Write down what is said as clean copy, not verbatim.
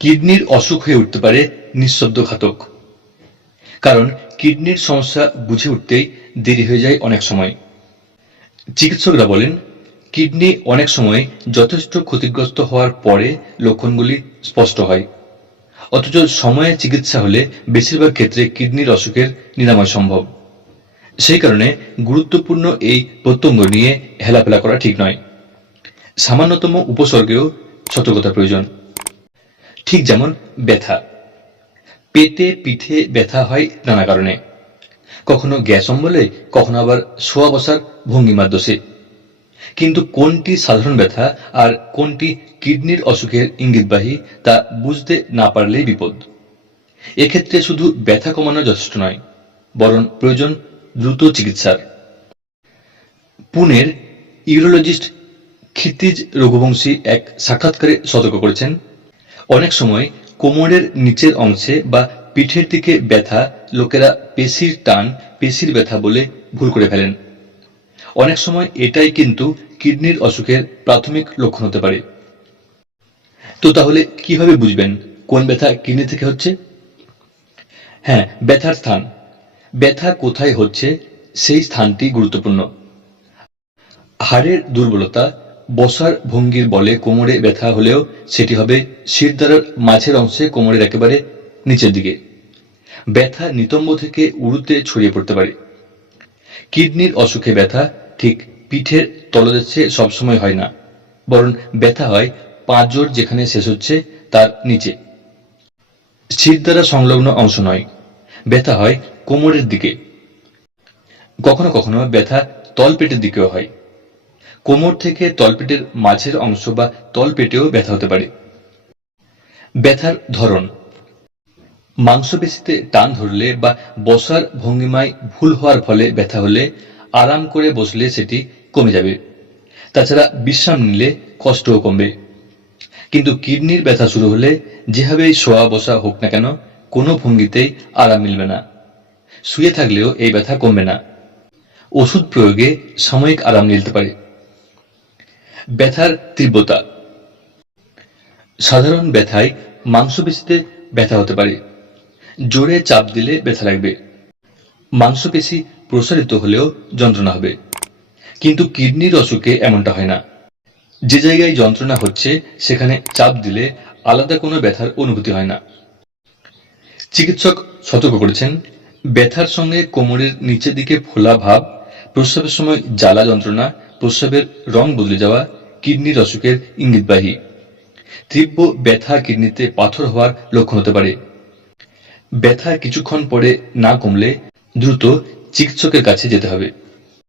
কিডনির অসুখ হয়ে উঠতে পারে নিঃশব্দ ঘাতক। কারণ কিডনির সমস্যা বুঝে উঠতেই দেরি হয়ে যায় অনেক সময়। চিকিৎসকরা বলেন, কিডনি অনেক সময় যথেষ্ট ক্ষতিগ্রস্ত হওয়ার পরে লক্ষণগুলি স্পষ্ট হয়। অথচ সময়ে চিকিৎসা হলে বেশিরভাগ ক্ষেত্রে কিডনির অসুখের নিরাময় সম্ভব। সেই কারণে গুরুত্বপূর্ণ এই প্রত্যঙ্গ নিয়ে হেলাফেলা করা ঠিক নয়। সামান্যতম উপসর্গেও সতর্কতা প্রয়োজন। ঠিক যেমন ব্যথা, পেটে পিঠে ব্যথা হয় নানা কারণে, কখনো গ্যাস অম্বলে, কখনো আবার শোয়া বসার ভঙ্গিমার দোষে। কিন্তু কোনটি সাধারণ ব্যথা আর কোনটি কিডনির অসুখের ইঙ্গিতবাহী তা বুঝতে না পারলেই বিপদ। এক্ষেত্রে শুধু ব্যথা কমানো যথেষ্ট নয়, বরং প্রয়োজন দ্রুত চিকিৎসার। পুনের ইউরোলজিস্ট ক্ষিতিজ রঘুবংশী এক সাক্ষাৎকারে সতর্ক করেছেন, অনেক সময় কোমরের নিচের অংশে বা পিঠের দিকে ব্যথা লোকেরা পেশির টান, পেশির ব্যথা বলে ভুল করে ফেলেন। অনেক সময় এটাই কিন্তু কিডনির অসুখের প্রাথমিক লক্ষণ হতে পারে। তো তাহলে কিভাবে বুঝবেন কোন ব্যথা কিডনি থেকে হচ্ছে? হ্যাঁ, ব্যথার স্থান, ব্যথা কোথায় হচ্ছে সেই স্থানটি গুরুত্বপূর্ণ। হাড়ের দুর্বলতা, বসার ভঙ্গির বলে কোমরে ব্যথা হলেও সেটি হবে শিরদাঁড়ার মাঝের অংশে, কোমরের একেবারে নিচের দিকে। ব্যথা নিতম্ব থেকে উরুতে ছড়িয়ে পড়তে পারে। কিডনির অসুখে ব্যথা ঠিক পিঠের তলদেশে সবসময় হয় না, বরং ব্যথা হয় পাঁজর যেখানে শেষ হচ্ছে তার নিচে। শিরদাঁড়া সংলগ্ন অংশ নয়, ব্যথা হয় কোমরের দিকে। কখনো কখনো ব্যথা তলপেটের দিকেও হয়। কোমর থেকে তলপেটের মাঝের অংশ বা তলপেটেও ব্যথা হতে পারে। ব্যথার ধরন, মাংসপেশিতে টান ধরলে বা বসার ভঙ্গিমায় ভুল হওয়ার ফলে ব্যথা হলে আরাম করে বসলে সেটি কমে যাবে। তাছাড়া বিশ্রাম নিলে কষ্টও কমবে। কিন্তু কিডনির ব্যথা শুরু হলে যেভাবেই শোয়া বসা হোক না কেন, কোনো ভঙ্গিতেই আরাম মিলবে না। শুয়ে থাকলেও এই ব্যথা কমবে না। ওষুধ প্রয়োগে সাময়িক আরাম মিলতে পারে। ব্যথার তীব্রতা, সাধারণ ব্যথায় মাংসপেশিতে ব্যথা হতে পারে। জোরে চাপ দিলে ব্যথা লাগবে। মাংসপেশি প্রসারিত হলেও যন্ত্রণা হবে। কিন্তু কিডনির অসুখে এমনটা হয় না। যে জায়গায় যন্ত্রণা হচ্ছে সেখানে চাপ দিলে আলাদা কোনো ব্যথার অনুভূতি হয় না। চিকিৎসক সতর্ক করেছেন, ব্যথার সঙ্গে কোমরের নিচের দিকে ফোলা ভাব, প্রস্রাবের সময় জ্বালা যন্ত্রণা, প্রস্রাবের রং বদলে যাওয়া কিডনির অসুখের ইঙ্গিতবাহী। তীব্র ব্যথা কিডনিতে পাথর হওয়ার লক্ষণ হতে পারে। ব্যথা কিছুক্ষণ পরে না কমলে দ্রুত চিকিৎসকের কাছে যেতে হবে।